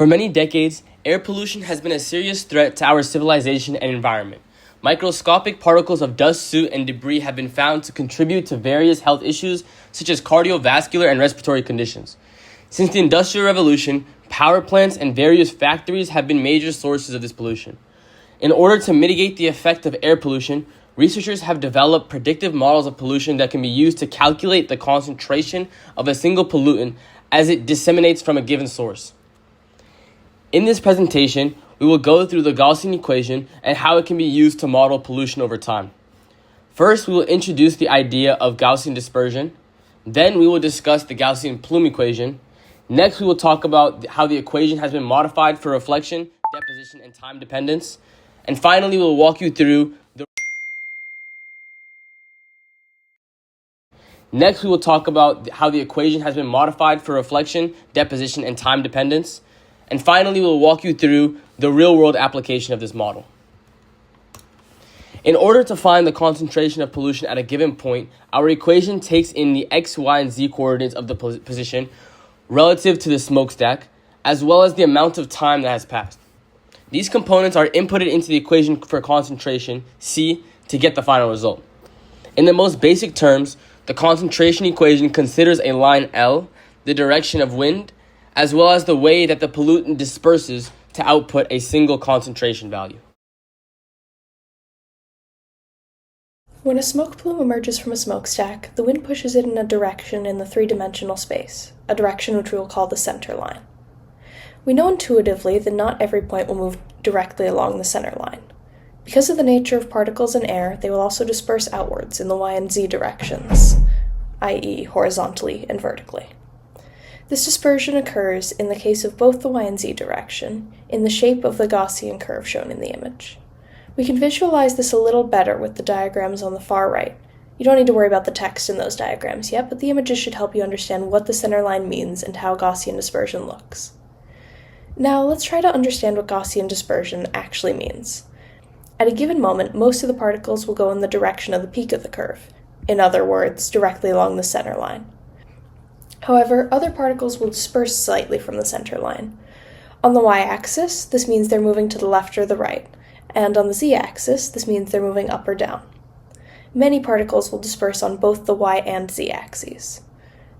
For many decades, air pollution has been a serious threat to our civilization and environment. Microscopic particles of dust, soot, and debris have been found to contribute to various health issues such as cardiovascular and respiratory conditions. Since the Industrial Revolution, power plants and various factories have been major sources of this pollution. In order to mitigate the effect of air pollution, researchers have developed predictive models of pollution that can be used to calculate the concentration of a single pollutant as it disseminates from a given source. In this presentation, we will go through the Gaussian equation and how it can be used to model pollution over time. First, we will introduce the idea of Gaussian dispersion. Then we will discuss the Gaussian plume equation. Next, we will talk about how the equation has been modified for reflection, deposition, and time dependence. And finally, we will walk you through the Next, we will talk about how the equation has been modified for reflection, deposition, and time dependence. And finally, we'll walk you through the real-world application of this model. In order to find the concentration of pollution at a given point, our equation takes in the x, y, and z coordinates of the position relative to the smokestack, as well as the amount of time that has passed. These components are inputted into the equation for concentration, C, to get the final result. In the most basic terms, the concentration equation considers a line L, the direction of wind, as well as the way that the pollutant disperses to output a single concentration value. When a smoke plume emerges from a smokestack, the wind pushes it in a direction in the three-dimensional space, a direction which we will call the center line. We know intuitively that not every point will move directly along the center line. Because of the nature of particles in air, they will also disperse outwards in the y and z directions, i.e. horizontally and vertically. This dispersion occurs, in the case of both the y and z direction, in the shape of the Gaussian curve shown in the image. We can visualize this a little better with the diagrams on the far right. You don't need to worry about the text in those diagrams yet, but the images should help you understand what the center line means and how Gaussian dispersion looks. Now, let's try to understand what Gaussian dispersion actually means. At a given moment, most of the particles will go in the direction of the peak of the curve, in other words, directly along the center line. However, other particles will disperse slightly from the center line. On the y-axis, this means they're moving to the left or the right, and on the z-axis, this means they're moving up or down. Many particles will disperse on both the y and z-axes.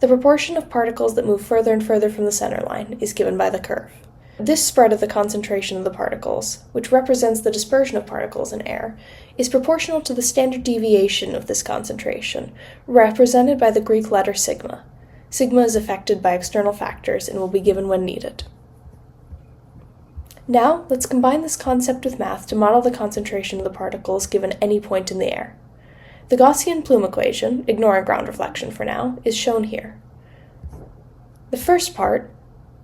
The proportion of particles that move further and further from the center line is given by the curve. This spread of the concentration of the particles, which represents the dispersion of particles in air, is proportional to the standard deviation of this concentration, represented by the Greek letter sigma. Sigma is affected by external factors and will be given when needed. Now, let's combine this concept with math to model the concentration of the particles given any point in the air. The Gaussian plume equation, ignoring ground reflection for now, is shown here. The first part,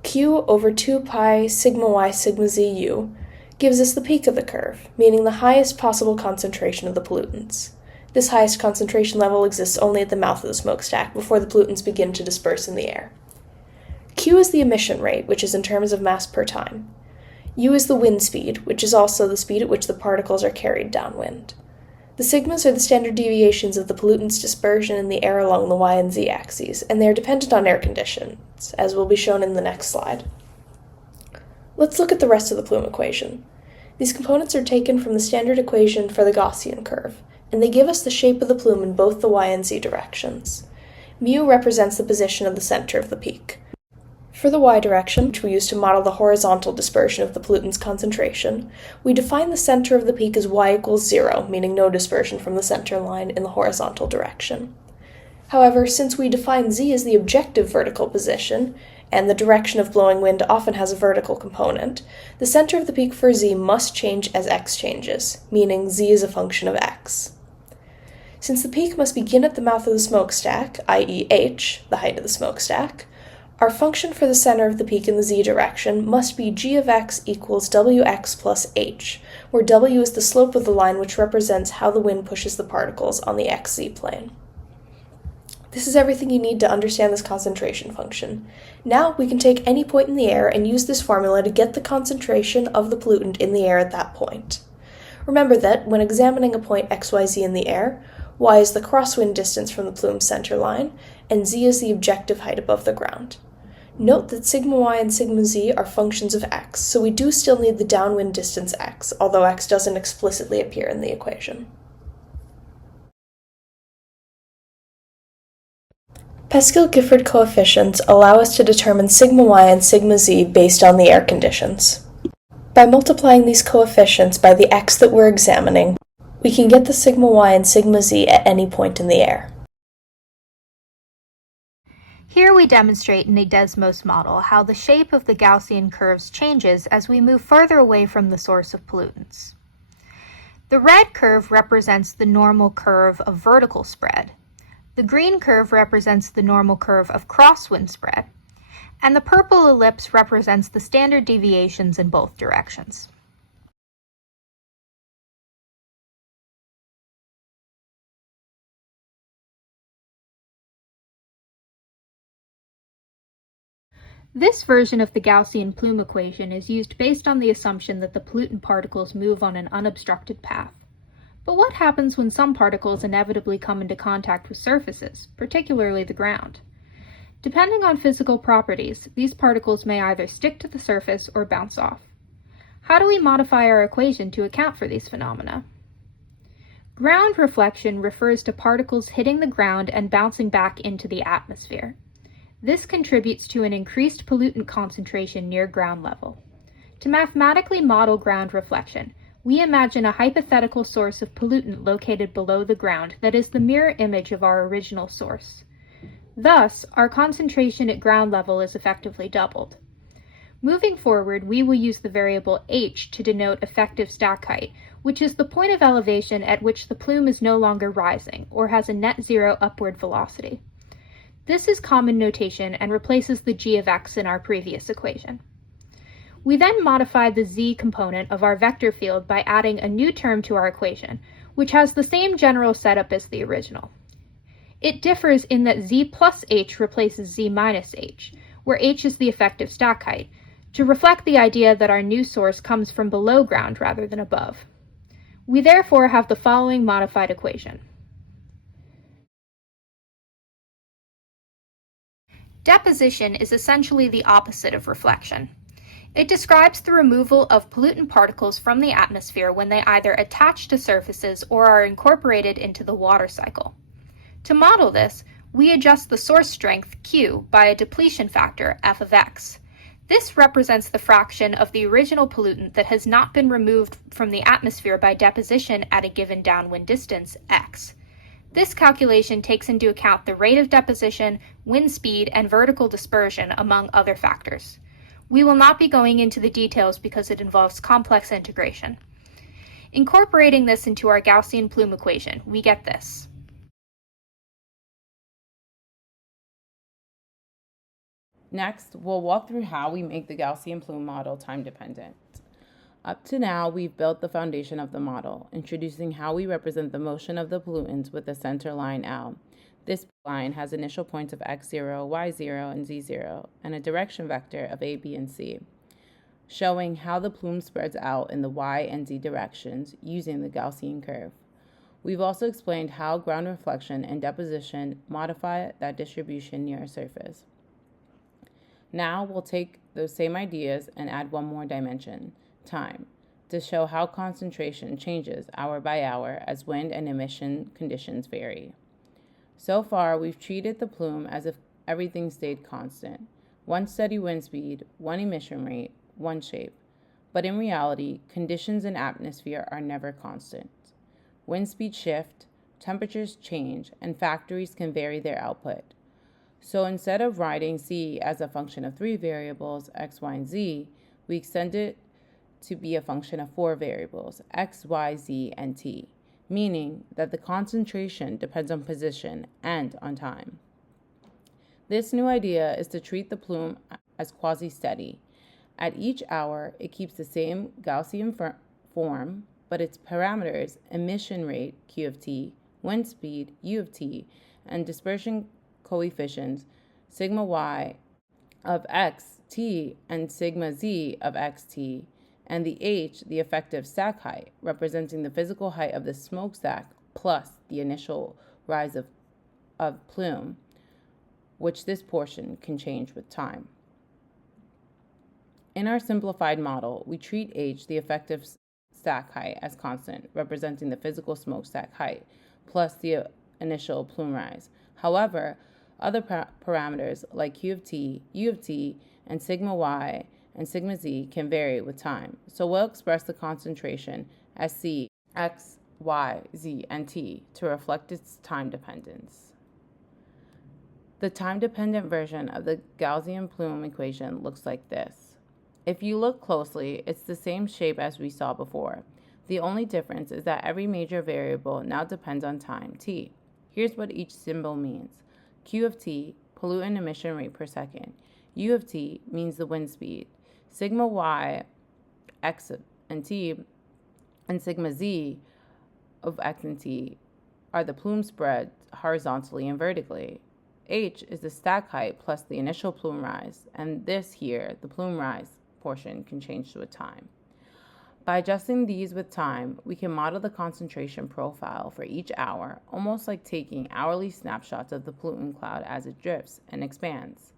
q over 2 pi sigma y sigma z u, gives us the peak of the curve, meaning the highest possible concentration of the pollutants. This highest concentration level exists only at the mouth of the smokestack before the pollutants begin to disperse in the air. Q is the emission rate, which is in terms of mass per time. U is the wind speed, which is also the speed at which the particles are carried downwind. The sigmas are the standard deviations of the pollutants' dispersion in the air along the y and z axes, and they are dependent on air conditions, as will be shown in the next slide. Let's look at the rest of the plume equation. These components are taken from the standard equation for the Gaussian curve, and they give us the shape of the plume in both the y and z directions. Mu represents the position of the center of the peak. For the y direction, which we use to model the horizontal dispersion of the pollutant's concentration, we define the center of the peak as y equals 0, meaning no dispersion from the center line in the horizontal direction. However, since we define z as the objective vertical position, and the direction of blowing wind often has a vertical component, the center of the peak for z must change as x changes, meaning z is a function of x. Since the peak must begin at the mouth of the smokestack, i.e. h, the height of the smokestack, our function for the center of the peak in the z direction must be g of x equals wx plus h, where w is the slope of the line which represents how the wind pushes the particles on the xz plane. This is everything you need to understand this concentration function. Now we can take any point in the air and use this formula to get the concentration of the pollutant in the air at that point. Remember that when examining a point xyz in the air, y is the crosswind distance from the plume's center line, and z is the objective height above the ground. Note that sigma y and sigma z are functions of x, so we do still need the downwind distance x, although x doesn't explicitly appear in the equation. Peskill-Gifford coefficients allow us to determine sigma y and sigma z based on the air conditions. By multiplying these coefficients by the x that we're examining, we can get the sigma y and sigma z at any point in the air. Here we demonstrate in a Desmos model how the shape of the Gaussian curves changes as we move further away from the source of pollutants. The red curve represents the normal curve of vertical spread. The green curve represents the normal curve of crosswind spread. And the purple ellipse represents the standard deviations in both directions. This version of the Gaussian plume equation is used based on the assumption that the pollutant particles move on an unobstructed path. But what happens when some particles inevitably come into contact with surfaces, particularly the ground? Depending on physical properties, these particles may either stick to the surface or bounce off. How do we modify our equation to account for these phenomena? Ground reflection refers to particles hitting the ground and bouncing back into the atmosphere. This contributes to an increased pollutant concentration near ground level. To mathematically model ground reflection, we imagine a hypothetical source of pollutant located below the ground that is the mirror image of our original source. Thus, our concentration at ground level is effectively doubled. Moving forward, we will use the variable h to denote effective stack height, which is the point of elevation at which the plume is no longer rising, or has a net zero upward velocity. This is common notation and replaces the g of x in our previous equation. We then modify the z component of our vector field by adding a new term to our equation, which has the same general setup as the original. It differs in that z plus h replaces z minus h, where h is the effective stack height, to reflect the idea that our new source comes from below ground rather than above. We therefore have the following modified equation. Deposition is essentially the opposite of reflection. It describes the removal of pollutant particles from the atmosphere when they either attach to surfaces or are incorporated into the water cycle. To model this, we adjust the source strength, Q, by a depletion factor, f of x. This represents the fraction of the original pollutant that has not been removed from the atmosphere by deposition at a given downwind distance, x. This calculation takes into account the rate of deposition, wind speed, and vertical dispersion, among other factors. We will not be going into the details because it involves complex integration. Incorporating this into our Gaussian plume equation, we get this. Next, we'll walk through how we make the Gaussian plume model time-dependent. Up to now, we've built the foundation of the model, introducing how we represent the motion of the pollutants with the center line L. This line has initial points of x0, y0, and z0, and a direction vector of a, b, and c, showing how the plume spreads out in the y and z directions using the Gaussian curve. We've also explained how ground reflection and deposition modify that distribution near a surface. Now we'll take those same ideas and add one more dimension, time, to show how concentration changes hour by hour as wind and emission conditions vary. So far, we've treated the plume as if everything stayed constant. One steady wind speed, one emission rate, one shape. But in reality, conditions in atmosphere are never constant. Wind speeds shift, temperatures change, and factories can vary their output. So instead of writing C as a function of 3 variables, x, y, and z, we extend it to be a function of 4 variables, x, y, z, and t, meaning that the concentration depends on position and on time. This new idea is to treat the plume as quasi-steady. At each hour, it keeps the same Gaussian form, but its parameters, emission rate, q of t, wind speed, u of t, and dispersion coefficients, sigma y of x t and sigma z of x t, and the h, the effective stack height, representing the physical height of the smokestack plus the initial rise of plume, which this portion can change with time. In our simplified model, we treat h, the effective stack height, as constant, representing the physical smokestack height, plus the initial plume rise. However, other parameters like q of t, u of t, and sigma y and sigma z can vary with time. So we'll express the concentration as c, x, y, z, and t to reflect its time dependence. The time-dependent version of the Gaussian plume equation looks like this. If you look closely, it's the same shape as we saw before. The only difference is that every major variable now depends on time, t. Here's what each symbol means. Q of t, pollutant emission rate per second. U of t means the wind speed. Sigma y, x and t, and sigma z of x and t are the plume spread horizontally and vertically. H is the stack height plus the initial plume rise, and this here, the plume rise portion, can change with time. By adjusting these with time, we can model the concentration profile for each hour, almost like taking hourly snapshots of the pollutant cloud as it drifts and expands.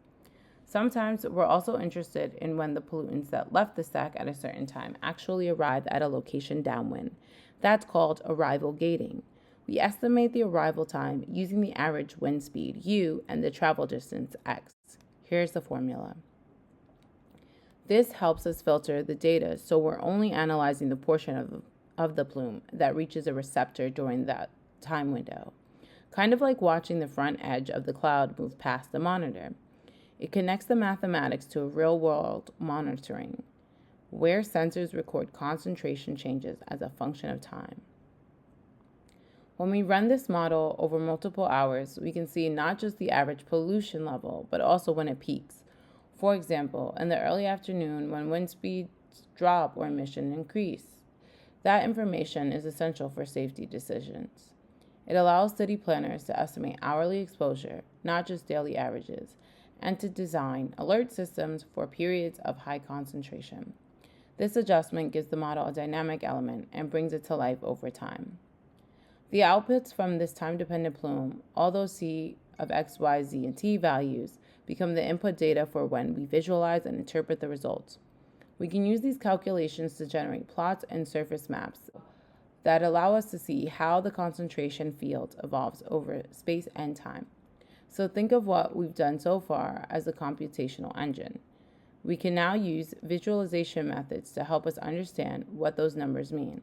Sometimes we're also interested in when the pollutants that left the stack at a certain time actually arrive at a location downwind. That's called arrival gating. We estimate the arrival time using the average wind speed, u, and the travel distance, x. Here's the formula. This helps us filter the data so we're only analyzing the portion of the plume that reaches a receptor during that time window. Kind of like watching the front edge of the cloud move past the monitor. It connects the mathematics to a real-world monitoring, where sensors record concentration changes as a function of time. When we run this model over multiple hours, we can see not just the average pollution level, but also when it peaks. For example, in the early afternoon when wind speeds drop or emission increase. That information is essential for safety decisions. It allows city planners to estimate hourly exposure, not just daily averages, and to design alert systems for periods of high concentration. This adjustment gives the model a dynamic element and brings it to life over time. The outputs from this time-dependent plume, all those C of x, y, z, and t values, become the input data for when we visualize and interpret the results. We can use these calculations to generate plots and surface maps that allow us to see how the concentration field evolves over space and time. So think of what we've done so far as a computational engine. We can now use visualization methods to help us understand what those numbers mean.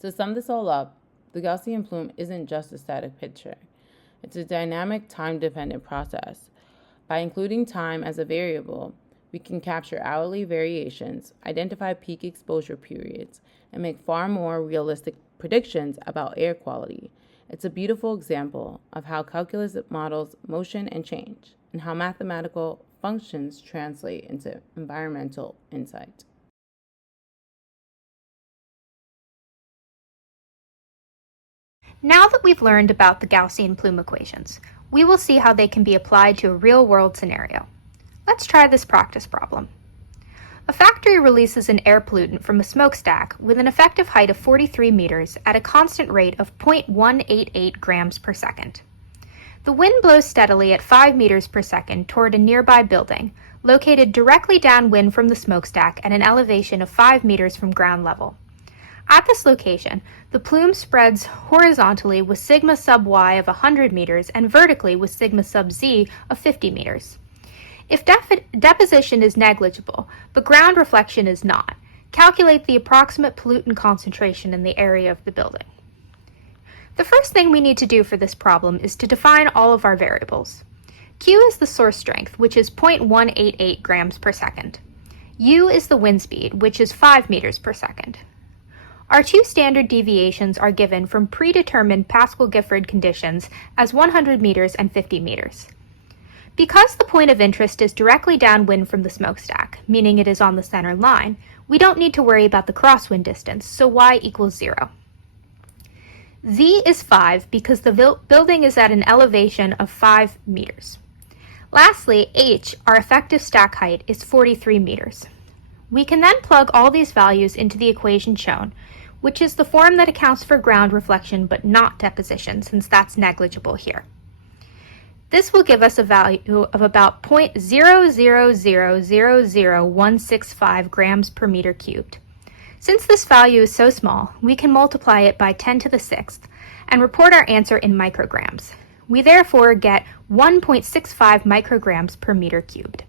To sum this all up, the Gaussian plume isn't just a static picture. It's a dynamic, time-dependent process. By including time as a variable, we can capture hourly variations, identify peak exposure periods, and make far more realistic predictions about air quality. It's a beautiful example of how calculus models motion and change, and how mathematical functions translate into environmental insight. Now that we've learned about the Gaussian plume equations, we will see how they can be applied to a real-world scenario. Let's try this practice problem. A factory releases an air pollutant from a smokestack with an effective height of 43 meters at a constant rate of 0.188 grams per second. The wind blows steadily at 5 meters per second toward a nearby building, located directly downwind from the smokestack at an elevation of 5 meters from ground level. At this location, the plume spreads horizontally with sigma sub y of 100 meters and vertically with sigma sub z of 50 meters. If deposition is negligible, but ground reflection is not, calculate the approximate pollutant concentration in the area of the building. The first thing we need to do for this problem is to define all of our variables. Q is the source strength, which is 0.188 grams per second. U is the wind speed, which is 5 meters per second. Our two standard deviations are given from predetermined Pascal-Gifford conditions as 100 meters and 50 meters. Because the point of interest is directly downwind from the smokestack, meaning it is on the center line, we don't need to worry about the crosswind distance, so y equals 0. Z is 5 because the building is at an elevation of 5 meters. Lastly, h, our effective stack height, is 43 meters. We can then plug all these values into the equation shown, which is the form that accounts for ground reflection but not deposition, since that's negligible here. This will give us a value of about 0.0000165 grams per meter cubed. Since this value is so small, we can multiply it by 10 to the 6th and report our answer in micrograms. We therefore get 1.65 micrograms per meter cubed.